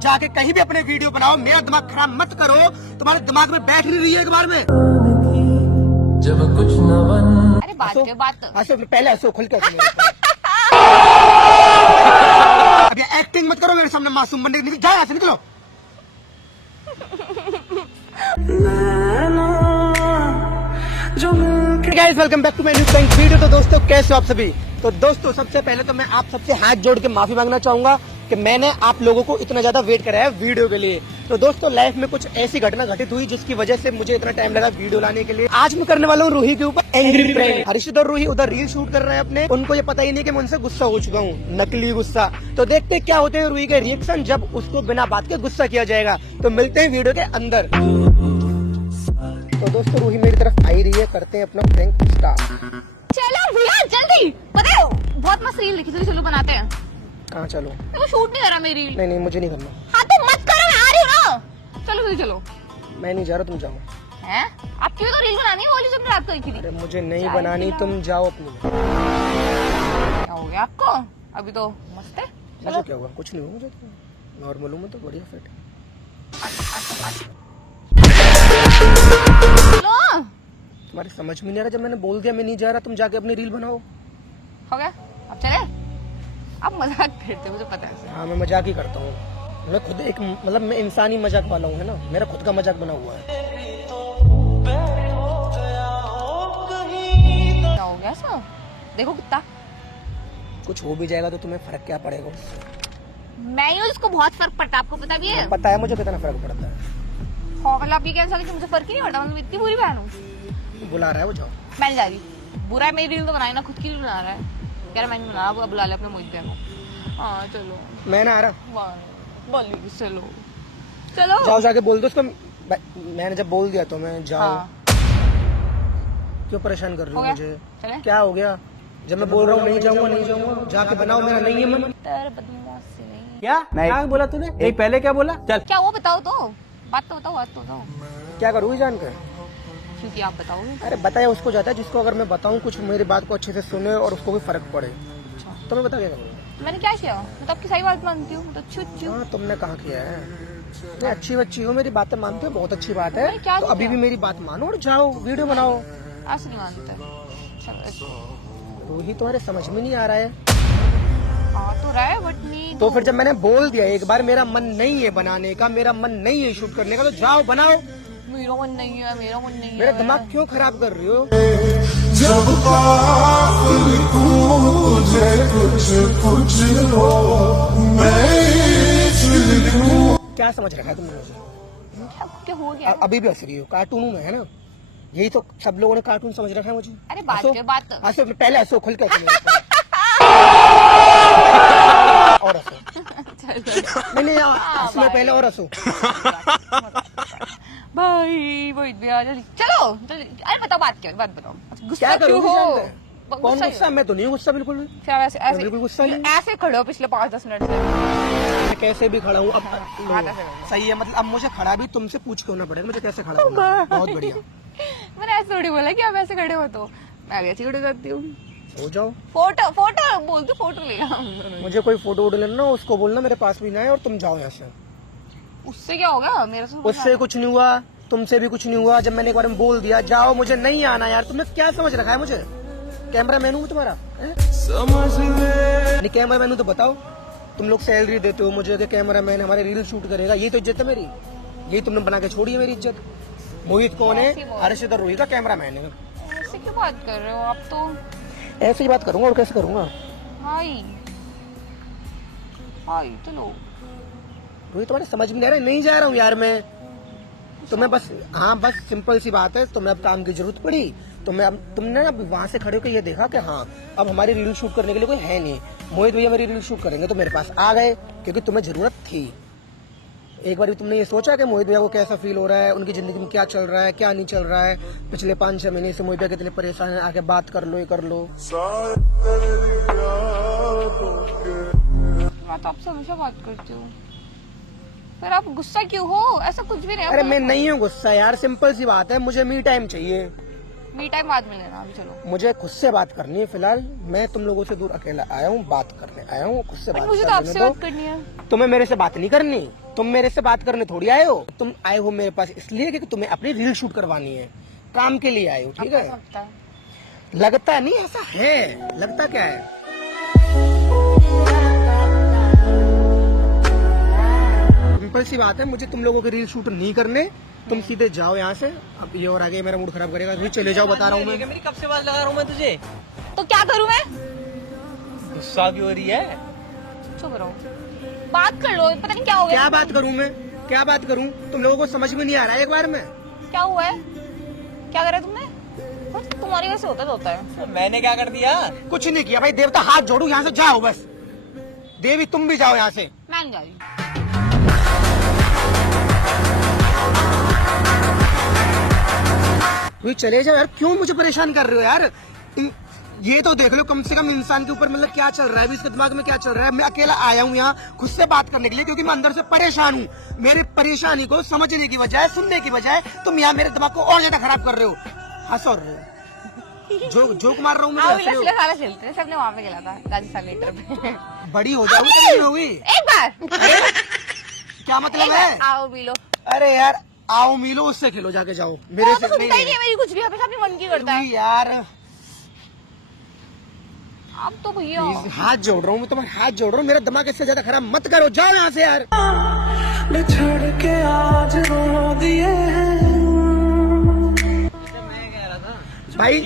जाके कहीं भी अपने वीडियो बनाओ, मेरा दिमाग खराब मत करो। तुम्हारे दिमाग में बैठ नहीं रही है एक बार में। जब कुछ न बन। अरे बात पे बात। हंसो, पहले हंसो खुल के हंसो मेरे ऊपर। अब ये एक्टिंग मत करो मेरे सामने मासूम बनने की। जाओ यहाँ से, निकलो। Guys welcome back to my new prank video. तो दोस्तों कैसे हो आप सभी। तो दोस्तों सबसे पहले तो मैं आप सबसे हाथ जोड़ के माफी मांगना चाहूंगा कि मैंने आप लोगों को इतना ज्यादा वेट कराया वीडियो के लिए। तो दोस्तों लाइफ में कुछ ऐसी घटना घटित हुई जिसकी वजह से मुझे इतना टाइम लगा वीडियो लाने के लिए। आज मैं करने वाला हूँ रूही के ऊपर एंग्री प्रैंक। हर्षित और रूही उधर रील शूट कर रहे हैं अपने, उनको ये पता ही नहीं कि मैं उनसे गुस्सा हो चुका हूँ, नकली गुस्सा। तो देखते हैं क्या होते हैं रूही के रिएक्शन जब उसको बिना बात के गुस्सा किया जाएगा। तो मिलते हैं वीडियो के अंदर। तो दोस्तों रूही मेरी तरफ आई रही है, करते हैं अपना प्रैंक स्टार्ट। चलो भैया जल्दी, पता है बहुत मस्त रील लिखी थी, चलो बनाते हैं। कहाँ चलो? वो शूट नहीं कर रहा मेरी रील। नहीं मुझे नहीं करना। हाँ तो मत करो, मैं आ रही हूँ ना। चलो जल्दी चलो। मैं नहीं जा रहा, तुम जाओ। हैं? आपकी भी तो रील बनानी है, वो वाली जो मैंने रात को लिखी थी। अरे मुझे नहीं बनानी, तुम जाओ अपनी। क्या हो गया आपको? अभी तो मस्त है। मुझे क्या हुआ? कुछ नहीं हुआ मुझे, तो नॉर्मल हूँ मैं, तो बढ़िया फिट। चलो। तुम्हारी समझ में नहीं आ रहा, जब मैंने बोल दिया मैं नहीं जा रहा, तुम जाके अपनी रील बनाओ। हो गया, अब चले। आप मजाक करते हो, मुझे पता है। हाँ मैं मजाक ही करता हूँ। मैं खुद एक मतलब मैं इंसानी मजाक वाला हूँ, है ना, मेरा खुद का मजाक बना हुआ है। क्या हो गया सर? देखो कितना कुछ हो भी जाएगा तो तुम्हें फर्क क्या पड़ेगा? मैं ही हूँ जिसको बहुत फर्क पड़ता है, आपको पता भी है। पता है मुझे कितना फर्क पड़ता है। पागल, आप ये कैसा कि मुझे फर्क ही नहीं पड़ता, मतलब इतनी बुरी बहन हूँ। बुला रहा है वो, जाओ। मैं नहीं जा रही। बुरा है, मेरी रील तो बनाई ना, खुद की रील बना रहा है। कह रहा मैं नहीं बना रहा, बुला ले अपने मोहित भैया को। हाँ चलो। मैं ना आ रहा। बोली चलो चलो। जाओ जाके बोल दो उसको। मैंने जब बोल दिया तो मैं जाओ। हाँ। क्यों परेशान कर रही हो हो गया? मुझे? चले? क्या हो गया? जब मैं बोल रहा हूँ नहीं जाऊंगा, जाके बनाओ, मेरा नहीं है मन। तेरे बदमाश से नहीं। क्या बोला तूने? एक पहले क्या बोला? चल क्या वो बताओ तो, बात तो बताओ। क्या करूँ जानकर? क्योंकि आप बताओगे। अरे बताया उसको जाता है जिसको अगर मैं बताऊं कुछ मेरी बात को अच्छे से सुने और उसको भी फर्क पड़े। अच्छा। तो मैं बता क्या करूँ? मैंने क्या किया? मैं तो आपकी सही बात मानती हूँ, तो अच्छी। हाँ तुमने कहाँ किया है? मैं अच्छी बच्ची हूँ, मेरी बातें मानती हो, बहुत अच्छी बात है। मैंने क्या तो अभी किया? भी मेरी बात मानो और जाओ वीडियो बनाओ। ऐसे नहीं मानते। रूही तुम्हारे समझ में नहीं आ रहा है। हाँ तो रहा है बट नहीं। तो फिर जब मैंने बोल दिया एक बार मेरा मन नहीं है बनाने का, मेरा मन नहीं है शूट करने का, तो जाओ बनाओ। मेरा मन नहीं है। मेरा दिमाग क्यों खराब कर रही हो? जब कुछ हो क्या समझ रखा है तुमने मुझे? क्या हो गया? अभी भी हंस रही हो? कार्टून में है ना, यही तो सब लोगों ने कार्टून समझ रखा है मुझे। अरे बात हंसो, पे बात। हंसो, पहले हंसो खुल के हंसो मेरे ऊपर। और हंसो। नहीं हंसो पहले और हंसो। भाई वही भैया जल्दी चलो जल्दी। अरे बताओ बात क्या है, बात बताओ। गुस्सा क्या क्यों करोगे? हो? कौन गुस्सा? मैं तो नहीं हूँ गुस्सा बिल्कुल भी। फिर आप ऐसे बिल्कुल गुस्सा नहीं। ऐसे खड़े हो पिछले 5-10 मिनट से। मैं कैसे भी खड़ा हूँ अब। सही है, मतलब अब मुझे खड़ा भी तुमसे पूछ के होना पड़ेगा मुझे कैसे खड़ा हूँ। बहुत बढ़िया। मैंने ऐसे थोड़ी बोला कि आप ऐसे खड़े हो, तो मैं भी ऐसे खड़े जाती हूँ। हो जाओ। फोटो बोल दो, फोटो लेगा। मुझे कोई फोटो वोटो लेना उसको बोलना मेरे पास भी ना है और तुम जाओ यहाँ से। उससे क्या होगा? मेरे से उससे कुछ नहीं हुआ, तुमसे भी कुछ नहीं हुआ। जब मैंने एक बार में बोल दिया जाओ, मुझे नहीं आना यार। तुमने क्या समझ रखा है मुझे? कैमरा मैन हूँ तुम्हारा? नहीं कैमरा मैन हूँ तो बताओ। तुम लोग सैलरी देते हो मुझे कि कैमरा मैन हमारे रील शूट करेगा, ये तो इज्जत है मेरी। यही तुमने बना के छोड़ी है मेरी इज्जत। मोहित कौन है? हर्षित और रूही का कैमरा मैन है। ऐसे क्यों बात कर रहे हो आप? तो ऐसे ही बात करूंगा और कैसे करूंगा? हाय चलो। रूही तुम्हारे समझ में नहीं आ रहा है? नहीं जा रहा हूँ यार मैं। तुम्हें बस हाँ बस सिंपल सी बात है, तुम्हें अब काम की जरूरत पड़ी तो मैं अब तुमने अब वहां से खड़े होकर ये देखा कि हाँ अब हमारी रील शूट करने के लिए कोई है नहीं, मोहित भैया मेरी रील शूट करेंगे, तो मेरे पास आ गए क्योंकि तुम्हें जरूरत थी। एक बार भी तुमने ये सोचा कि मोहित भैया को कैसा फील हो रहा है, उनकी जिंदगी में क्या चल रहा है क्या नहीं चल रहा है? पिछले 5-6 महीने से मोहित भैया कितने परेशान है, आके बात कर लो, ये कर लो। मैं तो आपसे हमेशा बात करती हूँ, फिर आप गुस्सा क्यों हो? ऐसा कुछ भी नहीं। अरे मैं नहीं हूँ गुस्सा यार, सिंपल सी बात है, मुझे मी टाइम चाहिए। मी टाइम बाद में लेना अभी, चलो। मुझे खुद से बात करनी है फिलहाल। मैं तुम लोगों से दूर अकेला आया हूँ, बात करने आया हूँ, खुद से बात मुझे तो करने आपसे दो। बात करनी है। तुम्हें मेरे से बात नहीं करनी, तुम मेरे से बात करने थोड़ी आए हो। तुम आए हो मेरे पास इसलिए कि तुम्हें अपनी रील शूट करवानी है, काम के लिए आए हो, ठीक है? लगता है। लगता नहीं, ऐसा है। लगता क्या है? सिंपल सी बात है, मुझे तुम लोगों के रील शूट नहीं करने। तुम सीधे जाओ यहाँ से। अब ये और आगे मेरा मूड खराब करेगा। तुम चले जाओ, बता रहा हूँ मैं। मेरी कब से बात लगा रहा हूँ मैं तुझे। तो क्या करूँ मैं? गुस्सा क्यों हो रही है? चुप रहो, बात कर लो, पता नहीं क्या हो गया। क्या बात करूँ मैं? क्या बात करूँ? तुम लोगों को समझ में नहीं आ रहा है एक बार में? क्या हुआ है? क्या करा तुमने? बस तुम्हारी वजह से होता तो होता है। मैंने क्या कर दिया? कुछ नहीं किया भाई। देवता हाथ जोड़ू, यहाँ से जाओ बस। देवी तुम भी जाओ यहाँ से। मैं नहीं जा रही। तुम चले जाओ यार, क्यों मुझे परेशान कर रहे हो यार? ये तो देख लो कम से कम इंसान के ऊपर मतलब क्या चल रहा है, अभी इसके दिमाग में क्या चल रहा है। मैं अकेला आया हूँ यहाँ खुद से बात करने के लिए, क्योंकि मैं अंदर से परेशान हूँ। मेरी परेशानी को समझने की बजाय, सुनने की बजाय तुम यहाँ मेरे दिमाग को और ज्यादा खराब कर रहे हो। हंस और रहे हो, जोक मार रहा हूँ। आओ मुझे विलास सारा खेलते हैं, सबने वहाँ पे खेला था राजस्थान लेटर पे। बड़ी हो जाओगी तो नहीं होगी? एक बार क्या मतलब है? आओ मिलो। अरे यार आओ मिलो, उससे खेलो, जाके जाओ। मेरे से सुनता ही नहीं है मेरी कुछ भी, हमेशा अपनी मन की करता है। यार अब तो भैया हाथ जोड़ रहा हूँ मैं, तुम्हारे हाथ जोड़ रहा हूँ। मेरा दिमाग इससे ज्यादा खराब मत करो, जाओ यहाँ से यार। छोड़ के आज रो दिए मैं कह रहा था भाई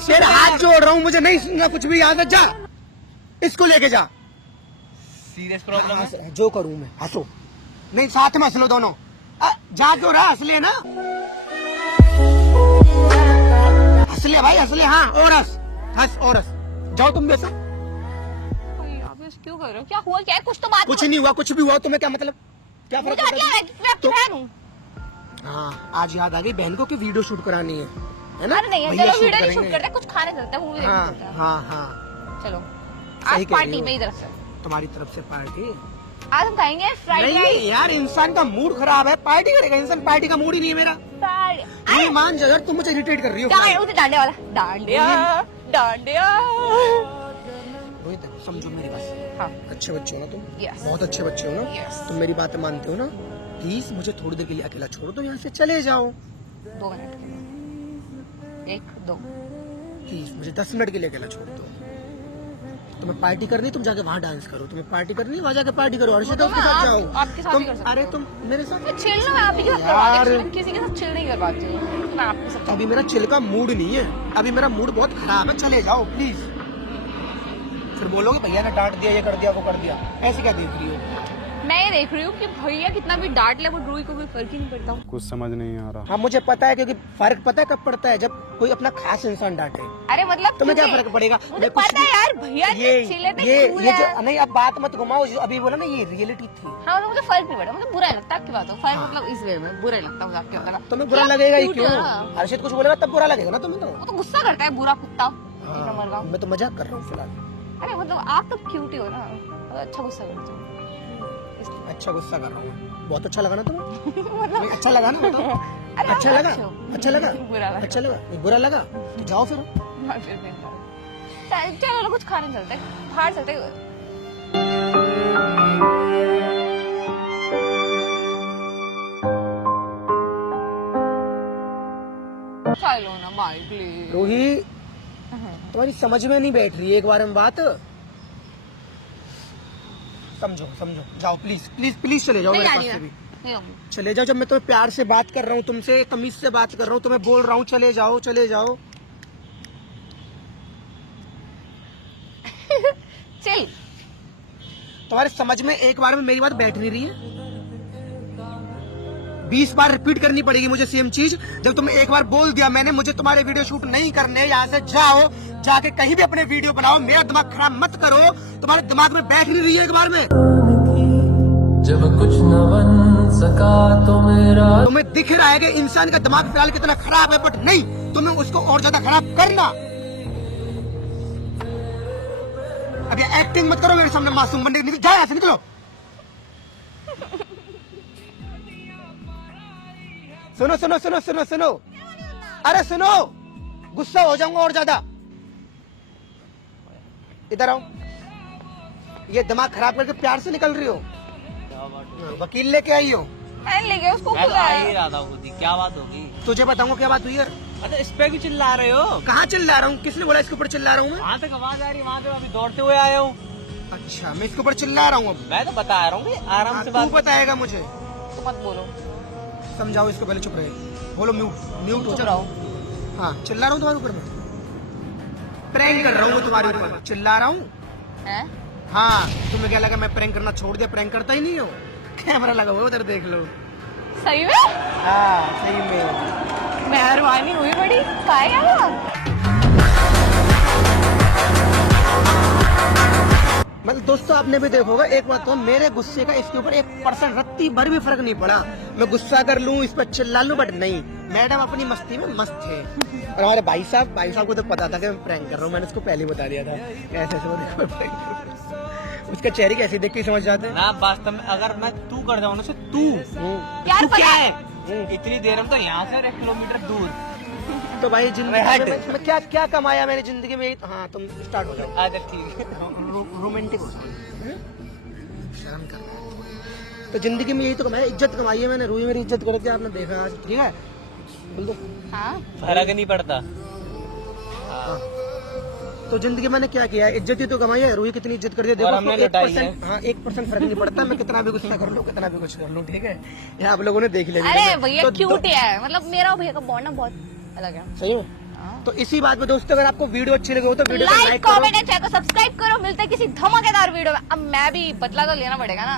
तेरे हाथ जोड़ रहा हूँ, मुझे नहीं सुनना कुछ भी। यहाँ से जा, इसको लेके जा। सीरियस प्रॉब्लम है। जो करूँ मैं, हंसो नहीं, साथ में हंस लो दोनों। जा क्यों रहा, हंस ले ना, हंस ले भाई, हंस ले। हाँ और हंस, हंस और हंस। जाओ तुम वैसा। आप ऐसे क्यों कर रहे हो? क्या हुआ? क्या है? कुछ तो बात कुछ नहीं हुआ, कुछ भी हुआ तुम्हें क्या मतलब? क्या फर्क मुझे क्या है? मैं आपकी बहन हूँ। हाँ, आज याद आ गई बहन को कि वीडियो शूट करानी है ना? अरे नहीं, भैया चलो वीडियो नहीं शूट करेंगे। करते, कुछ खाने चलते हैं, मूवी देखने हाँ चलते हैं। हाँ हाँ, चलो सही आज कह पार्टी रही हो। मेरी तरफ से। तुम्हारी तरफ से पार्टी? आज हम खाएंगे फ्राइड नहीं राइस। यार, इंसान का मूड खराब है, पार्टी करेगा इंसान? पार्टी का मूड ही नहीं है मेरा। नहीं मान जाओ यार, तुम मुझे इरिटेट कर रही हो। डांडे वाला, डांडिया डांडिया। रोहित समझो मेरी बात। हाँ। अच्छे बच्चे हो ना तुम? Yes. बहुत अच्छे बच्चे हो ना? Yes. तुम मेरी बातें मानते हो ना? प्लीज मुझे थोड़ी देर के लिए अकेला छोड़ दो, यहाँ से चले जाओ 2 मिनट के लिए, 1 2। प्लीज। मुझे 10 मिनट के लिए अकेला छोड़ दो। तुम्हें पार्टी करनी, तुम जाके वहाँ डांस करो। तुम्हें पार्टी करनी, वहाँ जाके पार्टी करो। हर्षित तो उसके मैं साथ जाओ। आपके साथ ही कर सकती अरे तुम मेरे साथ मैं चिल ना, मैं आप ही के साथ यार। करवाती हूँ, किसी के साथ चिल नहीं कर पाती हूँ। मैं आपके साथ अभी मेरा चिल का मूड नहीं है, अभी मेरा मूड बहुत खराब है। चले जाओ प्लीज। फिर बोलोगे भैया ने डांट दिया, ये कर दिया, वो कर दिया। ऐसे क्या देख रही हो? मैं ये देख रही हूँ कि भैया कितना भी डांट ले, वो ड्रूई को कोई फर्क ही नहीं पड़ता। कुछ समझ नहीं आ रहा। हाँ मुझे पता है, क्योंकि फर्क पता है कब पड़ता है, जब कोई अपना खास इंसान डांटे। अरे मतलब तुम्हें क्या क्योंकि फर्क पड़ेगा? मुझे मैं कुछ पता है भी- यार, भैया चिल्ले थे, cool ये है। जो नहीं, अब बात मत घुमाओ। जो अभी बोला ना, ये रियलिटी थी। हाँ मतलब मुझे फर्क नहीं पड़ा, मुझे बुरा नहीं लगता आपकी बात हो। फर्क मतलब इस वे में बुरा नहीं लगता मुझे आपके बताना। तुम्हें बुरा लगेगा ही cute क्यों? है ना। हर्षित कुछ बोलेगा तब बुरा लगेगा ना तुम्हें तो। वो तो गुस्सा करता है, बुरा कुत्ता। एक नंबर का। मैं तो मजाक कर रहा हूँ फिलहाल। अरे मतलब आप तो क्यूट ही हो ना, तो अच्छा गुस्सा करते हो। अच्छा गुस्सा कर रहा हूँ। बहुत अच्छा लगा ना तुम्हें? नहीं, अच्छा लगा ना? बताओ। अरे अच्छा आप लगा? अच्छे हो। अच्छा लगा? बुरा लगा। अच्छा लगा? नहीं, बुरा लगा तो जाओ फिर। मैं फिर भी नहीं। चलो कुछ खाने चलते हैं, बाहर चलते हैं। चलो ना भाई प्लीज। रोही तुम्हारी समझ में नहीं बैठ रही है एक बार में बात। समझो समझो, जाओ प्लीज प्लीज प्लीज, चले जाओ नहीं मेरे आनी पास से मैं, भी। नहीं आऊंगी। चले जाओ। जब मैं तुम्हें प्यार से बात कर रहा हूँ, तुमसे तमीज से बात कर रहा हूँ, तुम्हें बोल रहा हूँ चले जाओ चले जाओ। चल तुम्हारे समझ में एक बार में मेरी बात बैठ नहीं रही है? 20 बार रिपीट करनी पड़ेगी मुझे सेम चीज। जब तुमने एक बार बोल दिया मैंने, मुझे तुम्हारे वीडियो शूट नहीं करने, यहाँ से जाओ, जाके कहीं भी अपने वीडियो बनाओ। मेरा दिमाग खराब मत करो। तुम्हारे दिमाग में बैठ नहीं रही है एक बार में? जब कुछ न बन सका तो मेरा तुम्हें दिख रहा है कि इंसान का दिमाग फिलहाल कितना खराब है, बट नहीं, तुम्हें उसको और ज्यादा खराब करना। अब ये एक्टिंग मत करो मेरे सामने मासूम बनने की। जाओ यहाँ से, निकलो। सुनो सुनो सुनो सुनो सुनो, अरे सुनो, गुस्सा हो जाऊंगा और ज्यादा। इधर आओ, ये दिमाग खराब करके प्यार से निकल रही हो। क्या बात हो? वकील लेके आई हो। मैंने लेके उसको मैं तो खुद आ ही आया। रहा था खुद ही, क्या बात होगी? तुझे बताऊंगा क्या बात हुई यार। अच्छा इस पे भी चिल्ला रहे हो? कहाँ चिल्ला रहा हूँ? किसने बोला इसके ऊपर चिल्ला रहा हूँ मैं? वहाँ तक आवाज आ रही है, वहाँ से अभी दौड़ते हुए आया हूँ। अच्छा, मैं इसके ऊपर चिल्ला रहा हूँ अब। मैं तो बता रहा हूँ आराम से तू बात। बताएगा मुझे। तो मत बोलो, समझाओ इसको, पहले चुप रहे। बोलो म्यूट हो चुप जाओ। रहो। हाँ, चिल्ला रहा हूँ तुम्हारे ऊपर मैं। प्रैंक कर रहा हूँ तुम्हारे ऊपर, चिल्ला रहा हूँ। हैं? हाँ, तुम्हें क्या लगा मैं प्रैंक करना छोड़ दिया? प्रैंक करता ही नहीं हो। कैमरा लगा हुआ है उधर, देख लो। सही में हाँ, सही में। मेहरबानी हुई बड़ी। काय क्या? मतलब दोस्तों आपने भी देखा होगा, एक बात तो मेरे गुस्से का इसके ऊपर 1% रत्ती भर भी फर्क नहीं पड़ा। मैं गुस्सा कर लूं, इस पर चिल्ला लूं, बट नहीं, मैडम अपनी मस्ती में मस्त थे। और हमारे भाई साहब को तो पता था कि मैं प्रैंक कर रहा हूँ, मैंने उसको पहले ही बता दिया था। ऐसे ऐसे मैं prank कर रहा हूं। उसका चेहरे कैसे देख के समझ जाते हैं। ना वास्तव में अगर मैं तू कर जाऊँ ना से तू यार तू पता क्या है? है? इतनी देर में तो यहाँ से 1 किलोमीटर दूर। तो भाई जिंदगी हट। में मैं क्या क्या कमाया मैंने जिंदगी में? हाँ, तुम स्टार्ट हो जाओ। अच्छा ठीक है। रोमांटिक हो जाओ। शर्म कर रहा है। तो जिंदगी में यही तो कमाया, इज्जत कमाई है मैंने। रूही मेरी इज्जत करके आपने देखा आज, ठीक है? बोल दो। हाँ? फर्क नहीं पड़ता। तो जिंदगी मैंने क्या किया? इज्जत ही तो कमाई है। रूही कितनी इज्जत कर दी देखो। और हमने उसको लुटाई 1%, हाँ 1% फर्क नहीं पड़ता। मैं कितना भी गुस्सा कर लूँ, कितना भी कुछ कर लूँ, ठीक है? ये आप लोगों ने देख लिया। अरे भैया तो क्यूट है, मतलब मेरा और भैया का बॉन्ड ना बहुत अलग है। सही में। तो इसी बात में दोस्तों, अगर आपको वीडियो अच्छी लगी हो तो वीडियो को लाइक लाइक करो। कमेंट एंड चैनल को सब्सक्राइब करो। मिलते हैं किसी धमाकेदार वीडियो में। अब मैं भी बदला तो लेना पड़ेगा ना।